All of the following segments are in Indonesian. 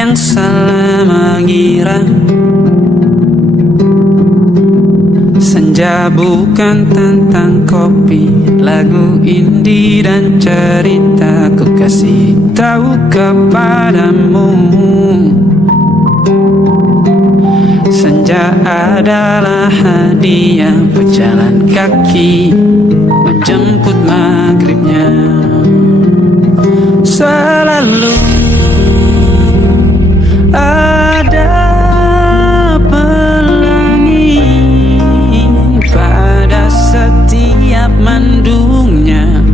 yang salah mengira senja bukan tentang kopi, lagu indie dan cerita ku kasih tahu kepadamu. Senja adalah hadiah pejalan kaki menjemput maghribnya. Selalu ada pelangi pada setiap mendungnya.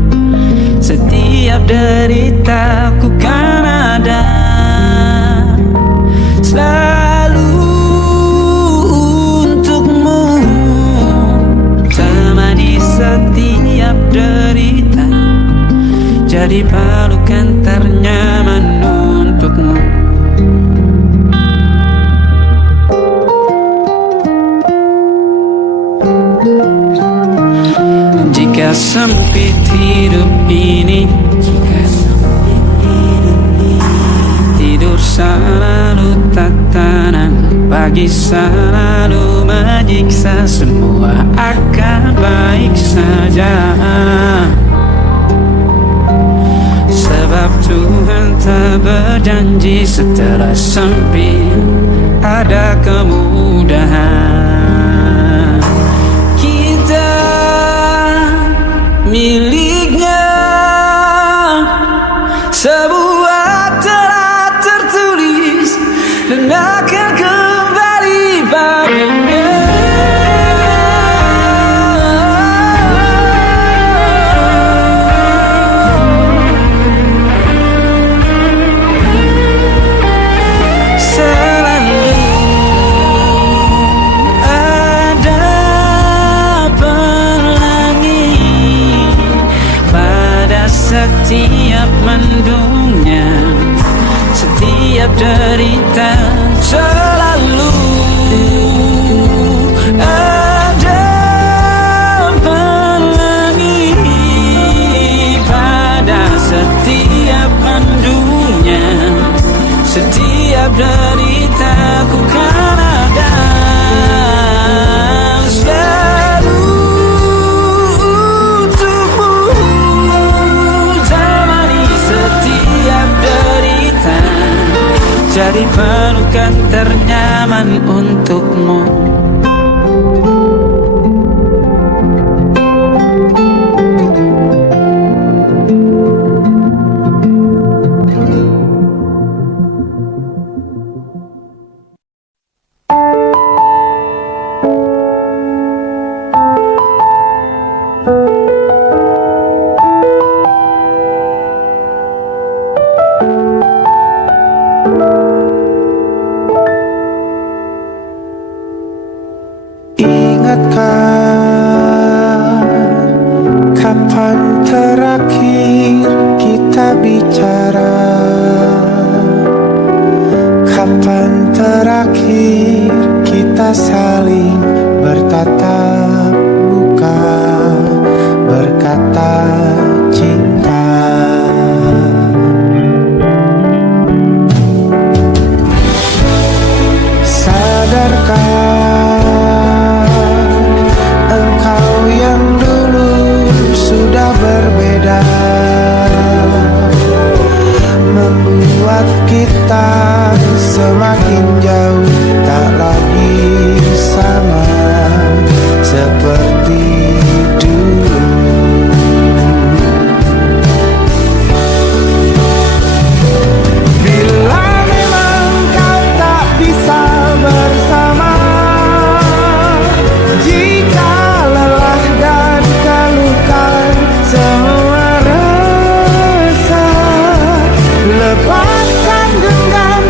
Setiap deritaku kan ada selalu untukmu, temani setiap derita, jadi pelukan ternyaman untukmu. Jika sempit hidup ini, tidur selalu tak tenang, pagi selalu menyiksa, semua akan baik saja. Sebab Tuhan tak berjanji setelah sempit ada kemudahan. Kita miliknya sebuah telah tertulis dan akan kembali padanya. Setiap mendungnya, setiap derita, selalu ada pelangi pada setiap mendungnya. Setiap derita ku kan ada jadi pelukan ternyaman untukmu. Kapan terakhir kita bicara? Kapan terakhir kita saling bertatap muka, berkata cinta? Sadarkah berbeda membuat kita semakin jauh, tak lagi sama seperti dulu. Bila memang kau tak bisa bersama, jika lelah dan kelukan semua rasa, lepaskan genggam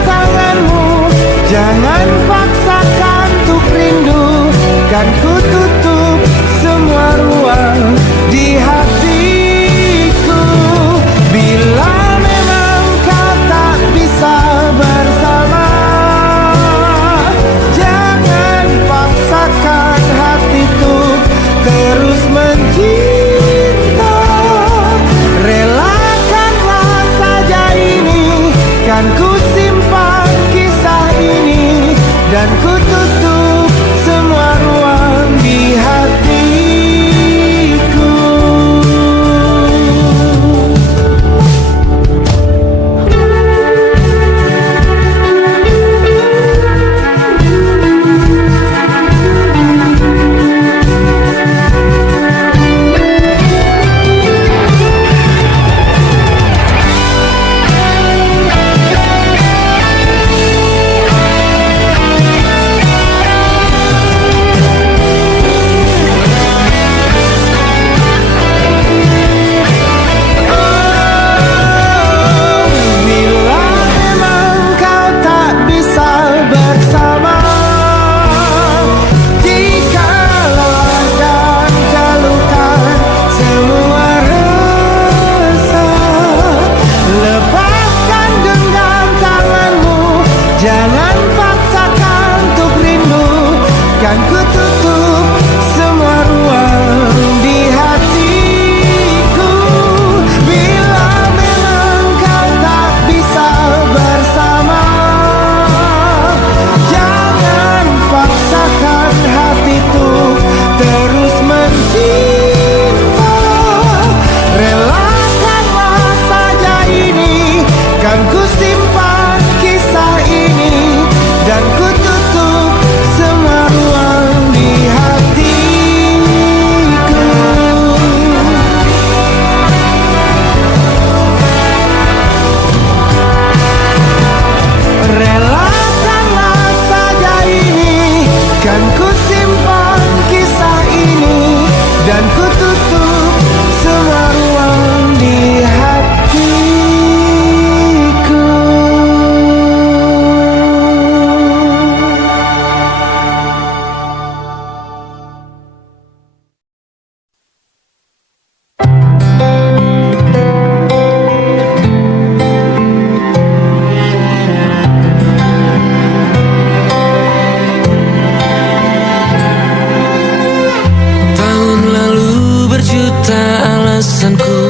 alasanku.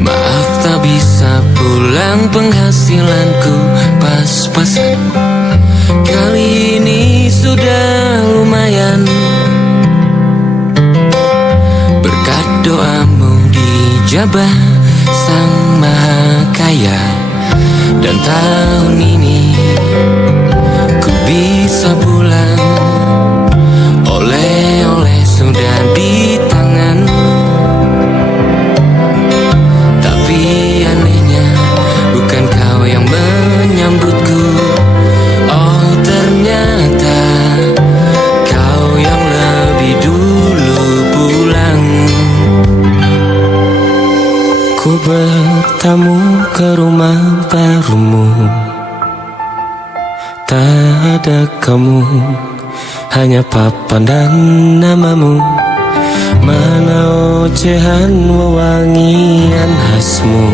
Maaf tak bisa pulang, penghasilanku pas-pasan. Kali ini sudah lumayan, berkat doamu dijabah Sang Maha Kaya. Dan tahun ini ku bisa pulang, oleh-oleh sudah di tangan. Tapi anehnya bukan kau yang menyambutku. Oh ternyata kau yang lebih dulu pulang. Ku bertamu ke rumah barumu, tak ada kamu, hanya papan dan namamu. Mana ocehan wewangian khasmu.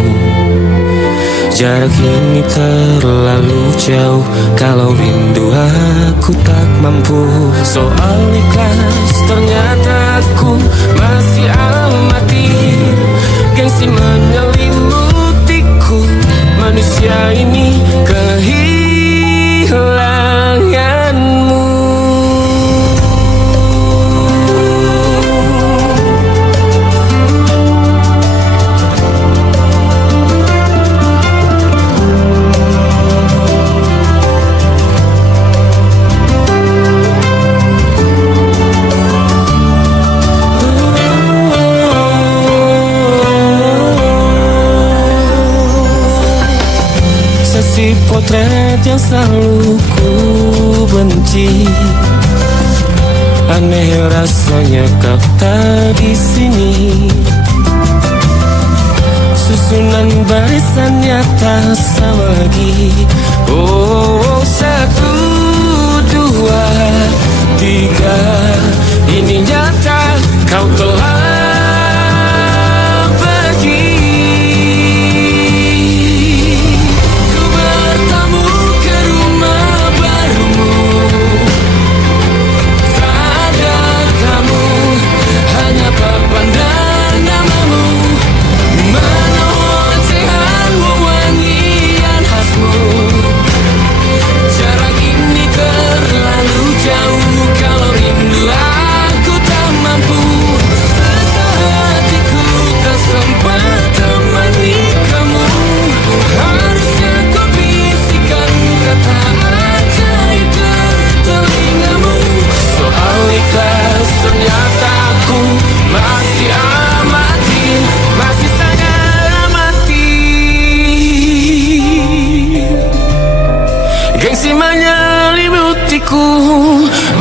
Jarak ini terlalu jauh, kalau rindu aku tak mampu. Soal ikhlas ternyata aku masih amati. Gengsi menyelimutiku, manusia ini kehilanganmu. Si potret yang selalu ku benci, aneh rasanya kau tak di sini. Susunan barisannya tak sama lagi. Oh, 1, 2, 3, ini nyata kau telah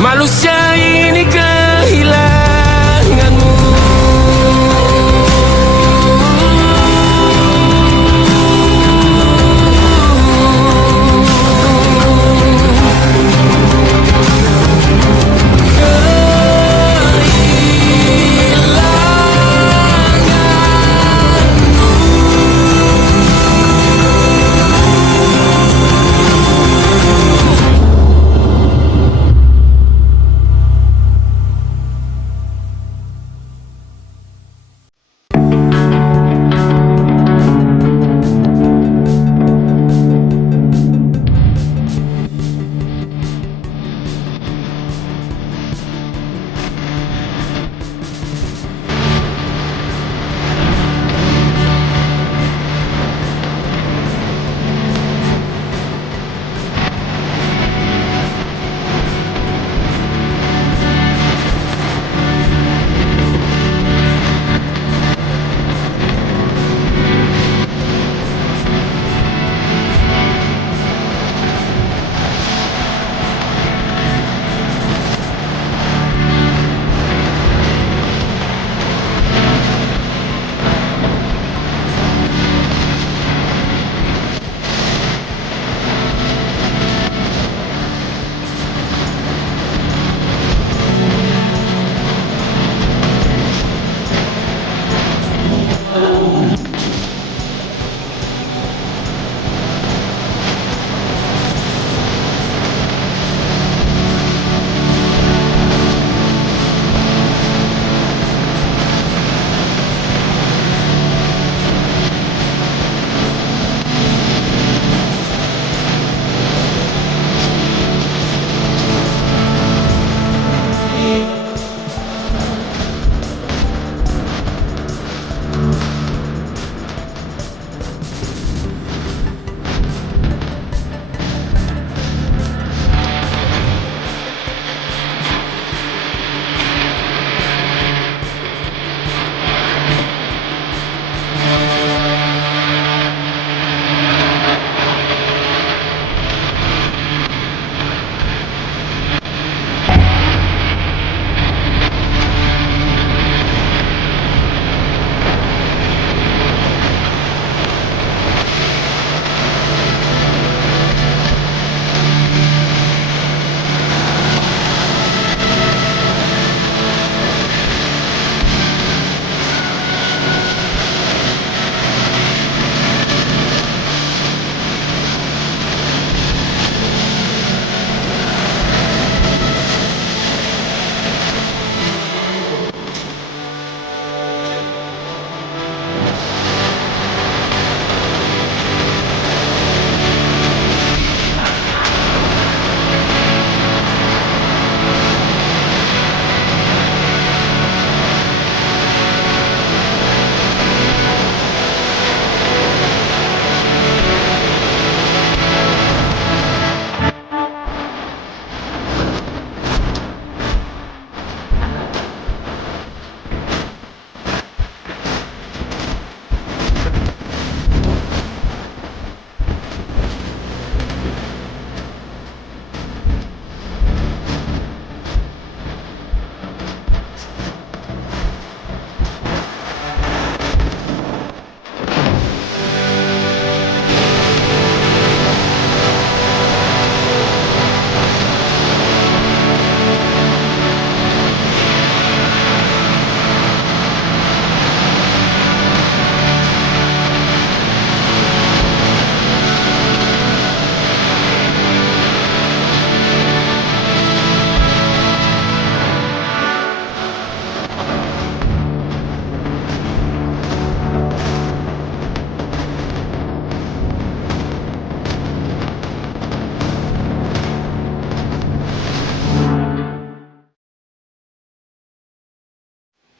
manusia ini kehilanganmu.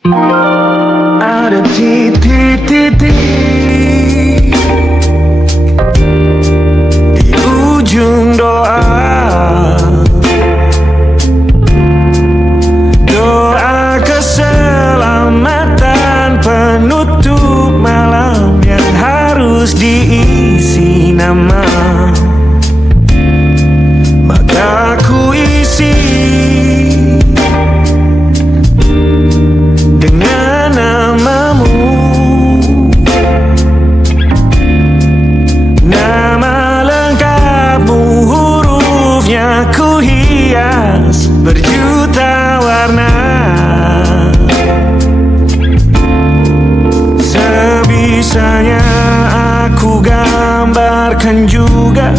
Ada titik-titik di ujung doa, doa keselamatan penutup malam yang harus diisi nama. Maka ku isi dengan namamu, nama lengkapmu, hurufnya ku hias berjuta warna. Sebisanya aku gambarkan juga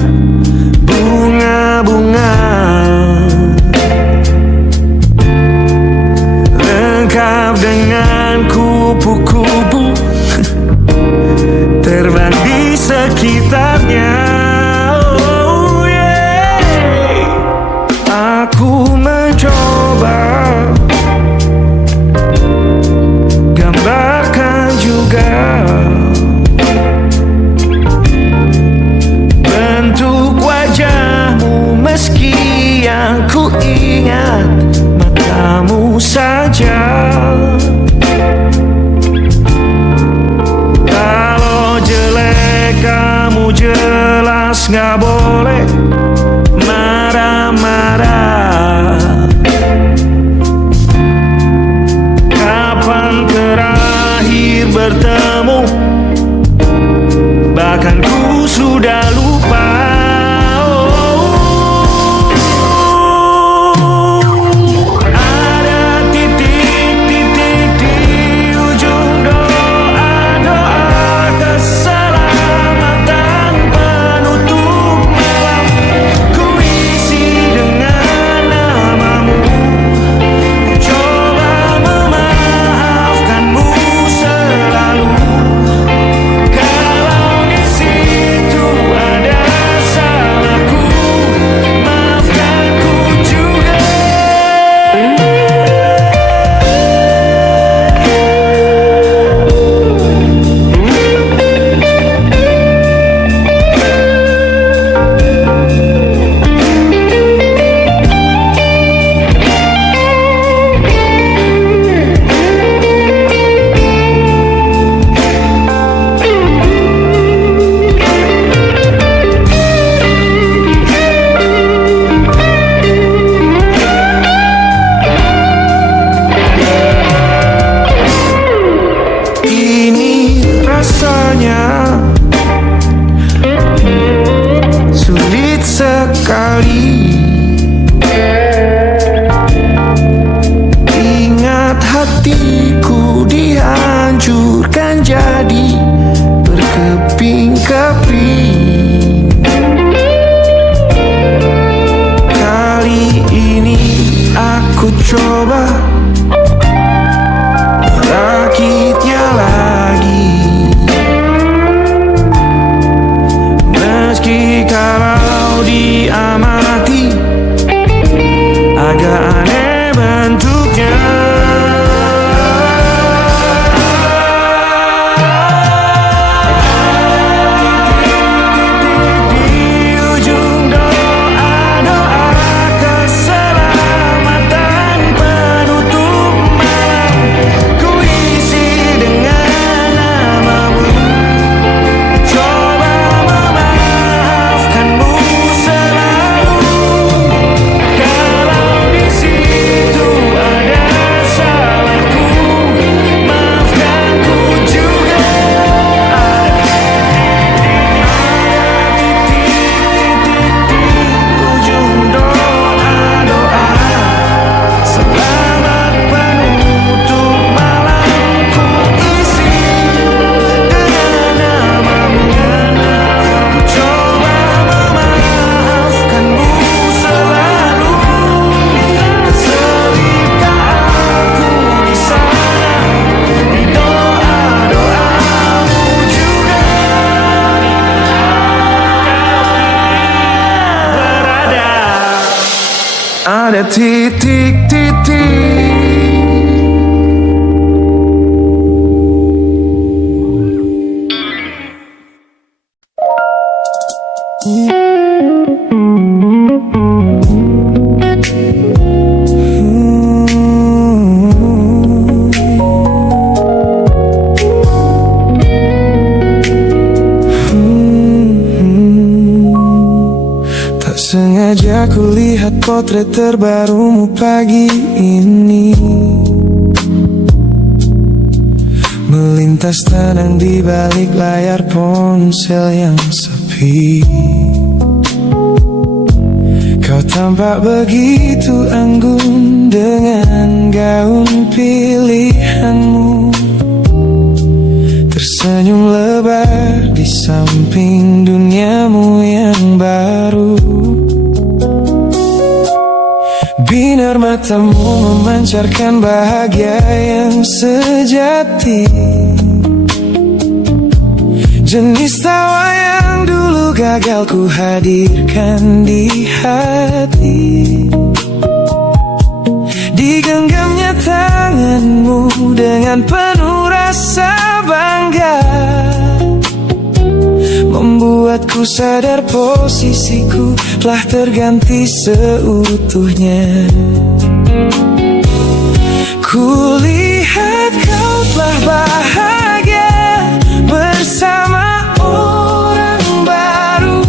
bunga-bunga lengkap dengan kupu-kupu terbang di sekitarnya. Oh yeah. Aku mencoba gambarkan juga bentuk wajahmu, meski yang ku ingat matamu saja. Kalau jelek kamu jelas gak boleh marah-marah. Kapan terakhir bertemu, bahkan ku sudah lupa. Ada titik-titik di ujung doa-doa keselamatan penutup malam. Ku isi dengan namamu, coba memaafkanmu selalu. Kalau di situ ada salahku, maafkanku juga. Ini rasanya sulit sekali. Ingat hatiku dihancurkan jadi berkeping-keping. Kali ini aku coba merakitnya lagi, meski kalau diamati agak aneh bentuknya. Di ujung doa-doa keselamatan penutup malam, ku isi dengan namamu, coba memaafkanmu selalu. Kalau di situ ada salahku, maafkanku juga. Ada titik-titik di ujung doa-doa selamat penutup malam, ku isi dengan namamu, ku coba memaafkanmu selalu. Selipkah aku di sana, di doa-doamu juga berada. Ada titik-titik di ujung doa-doa selamat penutup malam, ku isi dengan namamu, ku coba memaafkanmu selalu. Selipkah aku di sana, di doa-doamu juga berada. Ada titik-titik di ujung doa-doa selamat penutup malam, ku isi dengan namamu, ku coba memaafkanmu selalu. Selipkah aku di sana, di doa-doamu juga berada. Ada titik-titik Aku lihat potret terbarumu pagi ini, melintas tenang di balik layar ponsel yang sepi. Kau tampak begitu anggun dengan gaun pilihanmu, tersenyum lebar di samping duniamu yang baru. Binar matamu memancarkan bahagia yang sejati, jenis tawa yang dulu gagal ku hadirkan di hati. Digenggamnya tanganmu dengan penuh rasa bangga, membuatku sadar posisiku telah terganti seutuhnya. Kulihat kau telah bahagia bersama orang baru,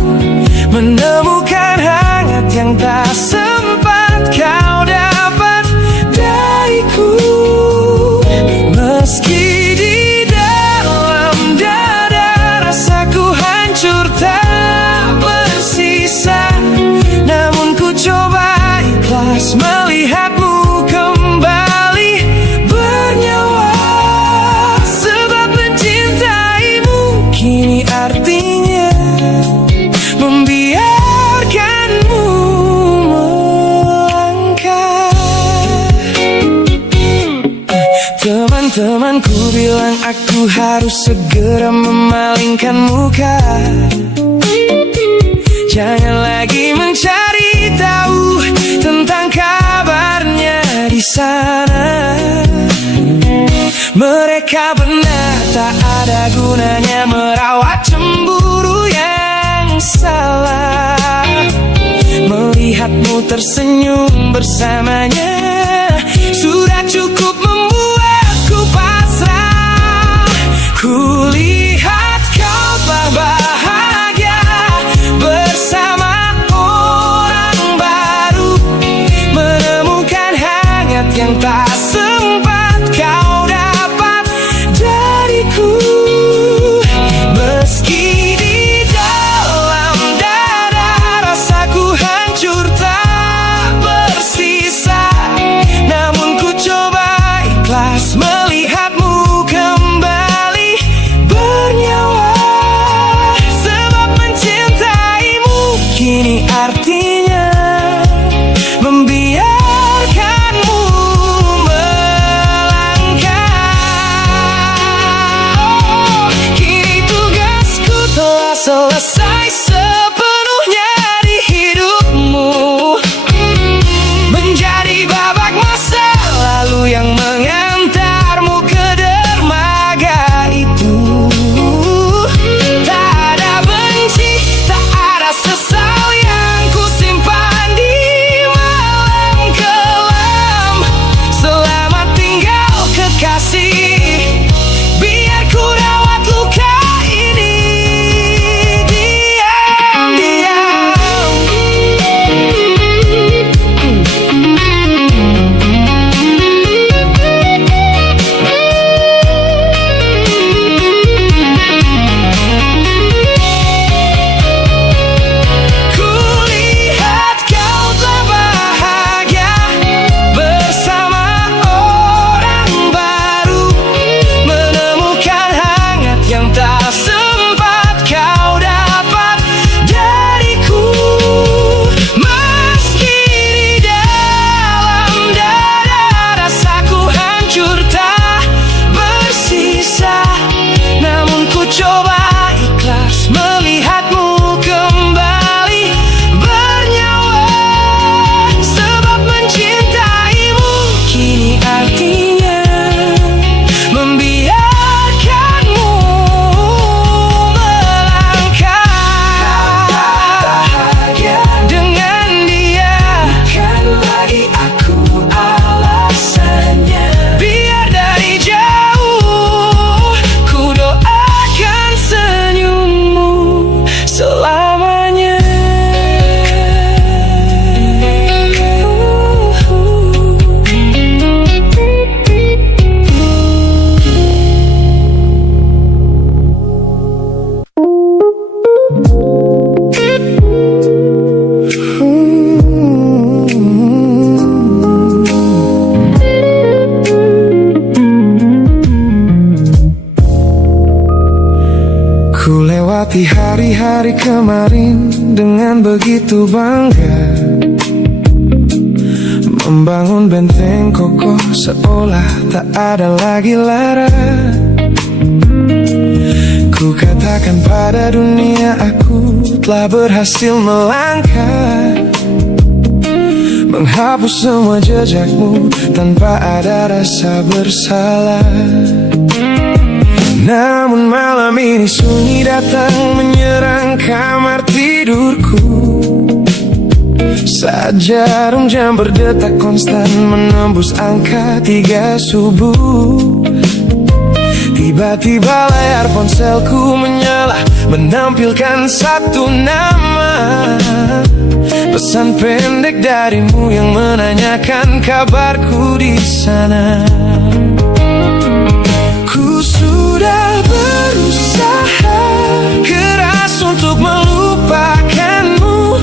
menemukan hangat yang tak sempat kau dapat dariku. Meski di dalam dada rasaku hancur tak bersisa, namun ku coba ikhlas melihatmu kembali bernyawa. Sebab mencintaimu kini artinya membiarkanmu melangkah. Teman-temanku bilang aku harus segera memalingkan muka, jangan lagi mencari tahu tentang kabarnya di sana. Mereka benar tak ada gunanya merawat cemburu yang salah. Melihatmu tersenyum bersamanya sudah cukup membuatku pasrah. Kulihat kau telah bahagia bersama orang baru, menemukan hangat yang tak sempat kau dapat dariku. Meski di dalam dada rasaku hancur tak bersisa, namun ku coba Melewati hari-hari kemarin dengan begitu bangga, membangun benteng kokoh seolah tak ada lagi lara. Ku katakan pada dunia aku telah berhasil melangkah, menghapus semua jejakmu tanpa ada rasa bersalah. Namun malam ini sunyi datang menyerang kamar tidurku. Saat jarum jam berdetak konstan menembus angka 3 subuh, tiba-tiba layar ponselku menyala menampilkan satu nama. Pesan pendek darimu yang menanyakan kabarku di sana. Ku sudah berusaha keras untuk melupakanmu,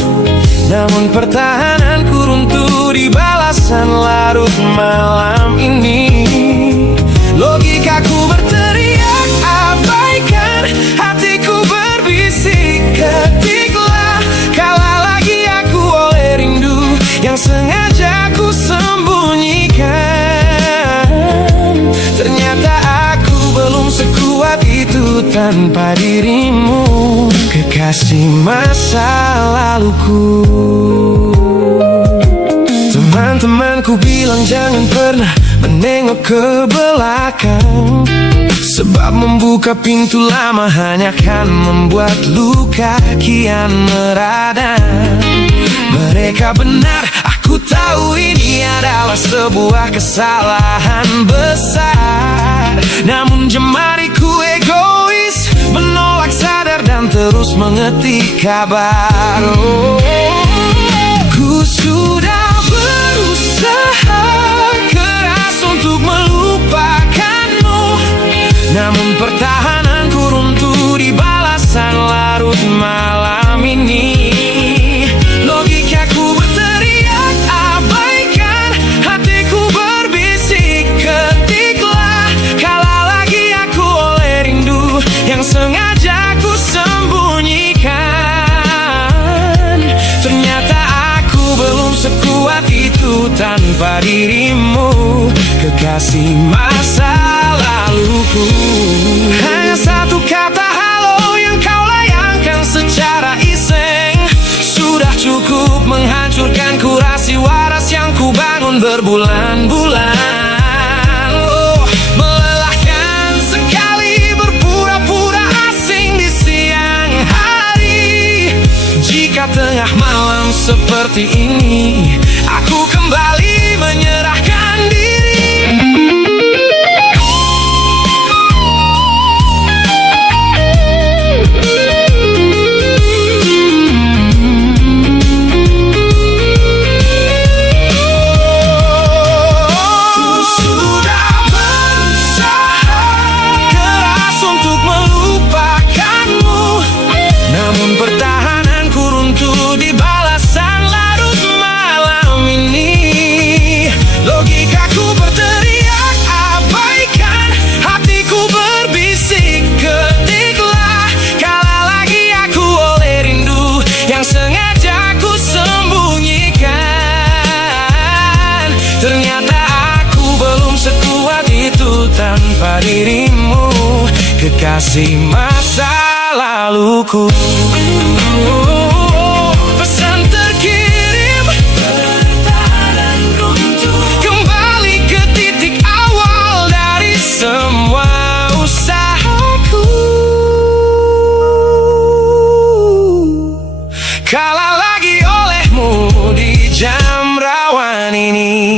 namun pertahananku runtuh di balasan larut malam ini. Logikaku berteriak abaikan, hatiku berbisik ketiklah. Kalah lagi aku oleh rindu yang sengaja ku sembunyikan. Ternyata aku belum sekuat itu tanpa dirimu, kekasih masa laluku. Teman-temanku bilang jangan pernah menengok ke belakang, sebab membuka pintu lama hanya akan membuat luka kian meradang. Mereka benar, aku tahu ini adalah sebuah kesalahan besar. Namun jemariku egois, menolak sadar dan terus mengetik kabar. Ku sudah berusaha keras untuk melupakanmu, namun pertahananku runtuh di balasan larut malam ini. Logikaku berteriak abaikan, hatiku berbisik ketiklah. Kalah lagi aku oleh rindu yang sengaja ku sembunyikan. Ternyata aku belum sekuat itu tanpa dirimu, kekasih masa laluku. Hanya satu kata halo yang kau layangkan secara iseng sudah cukup menghancurkan kurasi waras yang ku bangun berbulan-bulan. Oh, melelahkan sekali berpura-pura asing di siang hari. Jika tengah malam seperti ini aku kembali menyerahkan diri. Tanpa dirimu, kekasih masa laluku. Pesan terkirim, bertahan runtuh, kembali ke titik awal dari semua usahaku. Kalah lagi olehmu di jam rawan ini.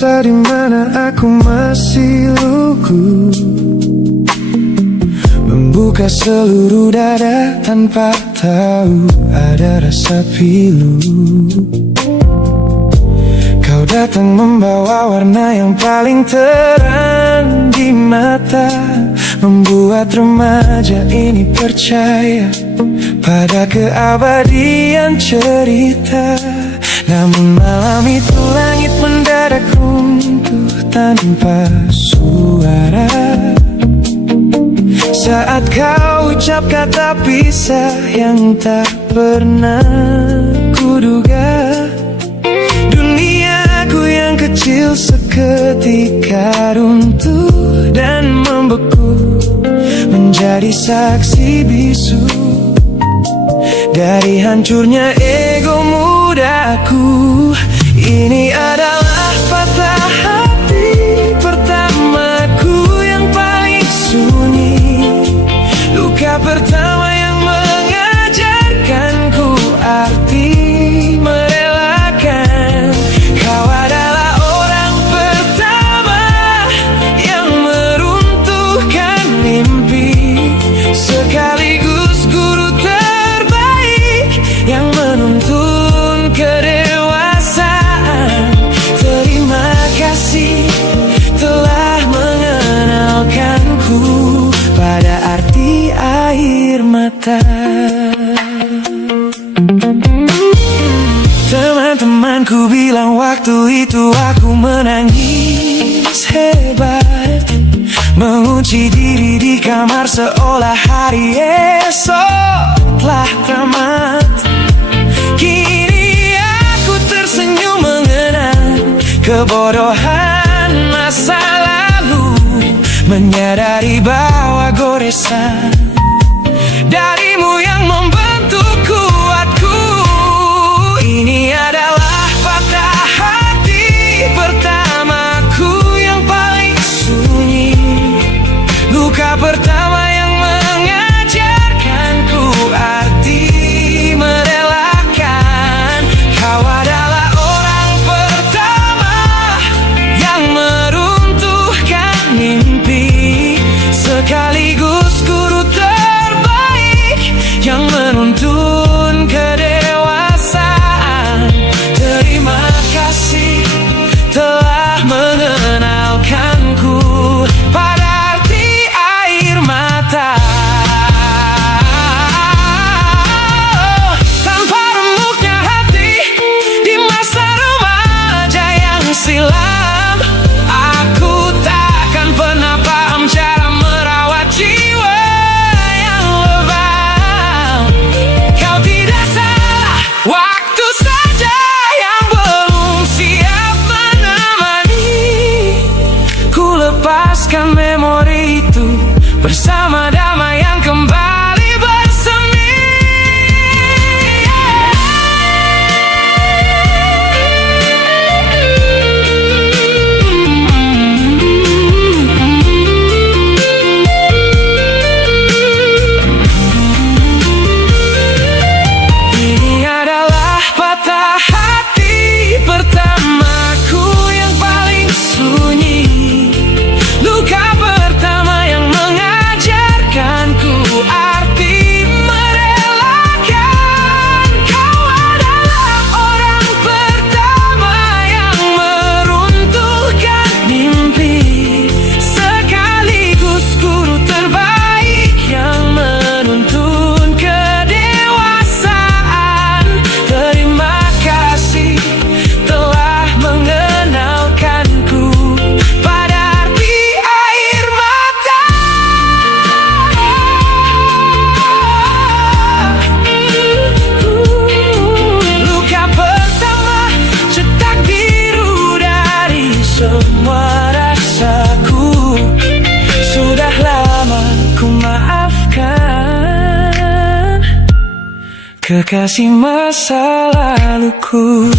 masa dimana aku masih lugu, membuka seluruh dada tanpa tahu ada rasa pilu. Kau datang membawa warna yang paling terang di mata, membuat remaja ini percaya pada keabadian cerita. Namun malam itu langit mendadak runtuh tanpa suara saat kau ucap kata pisah yang tak pernah kuduga. Duniaku yang kecil seketika runtuh dan membeku, menjadi saksi bisu dari hancurnya ego mudaku. Ini adalah patah hati pertamaku yang paling sunyi, luka pertama yang mengajarkanku arti merelakan. Kau adalah orang pertama yang meruntuhkan mimpi, sekaligus guru terbaik yang menuntun kedewasaan. Terima kasih telah mengenalkanku pada arti air mata. Teman-temanku bilang waktu itu aku menangis hebat, mengunci diri di kamar seolah hari esok telah tamat. Kini aku tersenyum mengenang kebodohan masa lalu, menyadari bahwa goresan darimu yang membentuk kuatku. Ini adalah patah hati pertamaku yang paling sunyi, luka pertama yang mengajarkanku arti merelakan. Kau adalah orang pertama yang meruntuhkan mimpi, sekaligus guru terbaik yang menuntun kedewasaan. Terima kasih telah mengenalkanku pada arti air mata. Tanpa remuknya hati di masa remaja yang silam, aku takkan pernah paham cara merawat jiwa yang lebam. Kau tidak salah, waktu saja yang belum siap menemani. Ku lepaskan memori itu bersama damai yang kembali bersemi. Ini adalah patah hati pertamaku yang paling sunyi, luka pertama yang mengajarkanku arti merelakan. Kau adalah orang pertama yang meruntuhkan mimpi, sekaligus guru terbaik yang menuntun kedewasaan. Terima kasih telah mengenalkanku pada arti air mata. Luka pertama, cetak biru dari semua rasaku. Sudah lama ku maafkan kekasih masa laluku.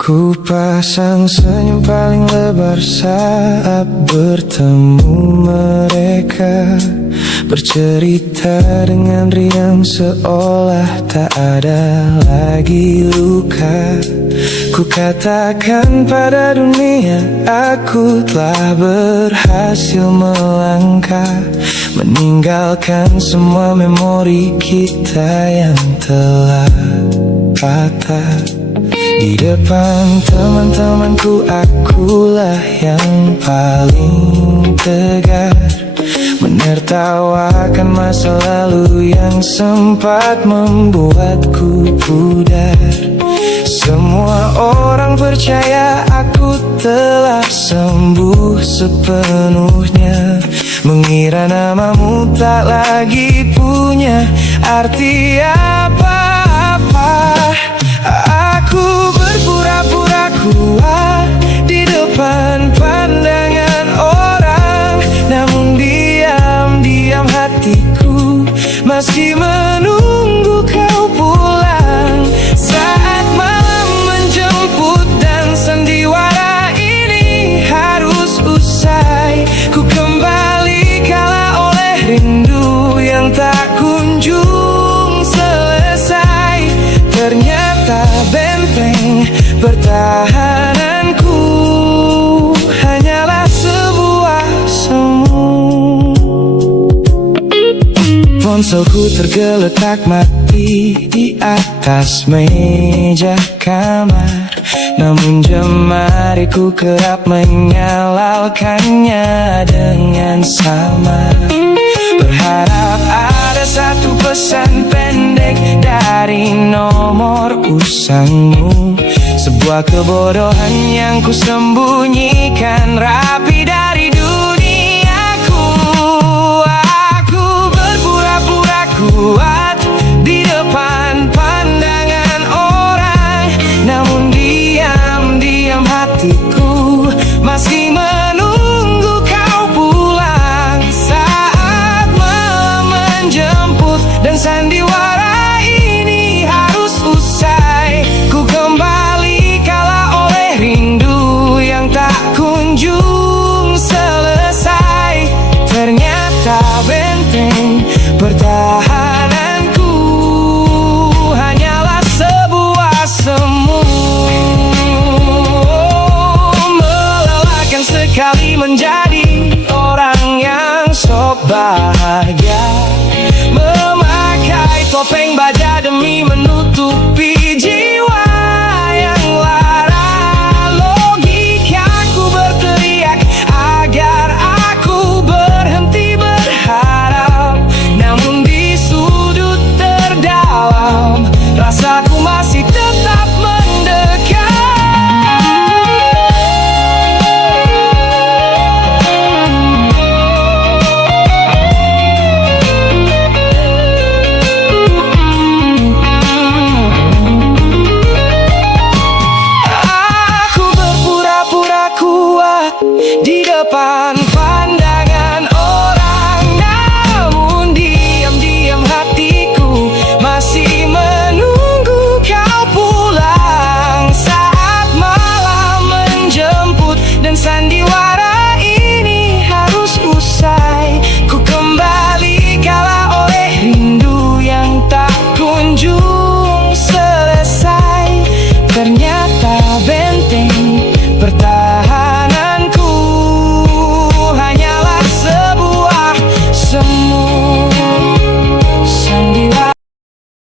Ku pasang senyum paling lebar saat bertemu mereka, bercerita dengan riang seolah tak ada lagi luka. Ku katakan pada dunia aku telah berhasil melangkah, meninggalkan semua memori kita yang telah patah. Di depan teman-temanku akulah yang paling tegar, menertawakan masa lalu yang sempat membuatku pudar. Semua orang percaya aku telah sembuh sepenuhnya, mengira namamu tak lagi punya arti apa-apa. Aku berpura-pura kuat di depan pandangan orang, namun diam-diam hatiku masih menunggu kau pulang. Saat malam menjemput dan sandiwara ini harus usai, ku kembali kalah oleh rindu yang tak kunjung selesai. Ternyata benteng pertahananku hanyalah sebuah semu. Ponselku tergeletak mati di atas meja kamar, namun jemariku kerap menyalakannya dengan samar. Berharap ada satu pesan pendek dari nomor usangmu, sebuah kebodohan yang ku sembunyikan rapi dari duniaku. Aku berpura-pura kuat di depan pandangan orang, namun diam-diam hatiku masih menunggu kau pulang. Saat malam menjemput dan sandiwara ini harus usai, ku kembali kalah oleh rindu yang tak kunjung selesai. Ternyata benteng bertahan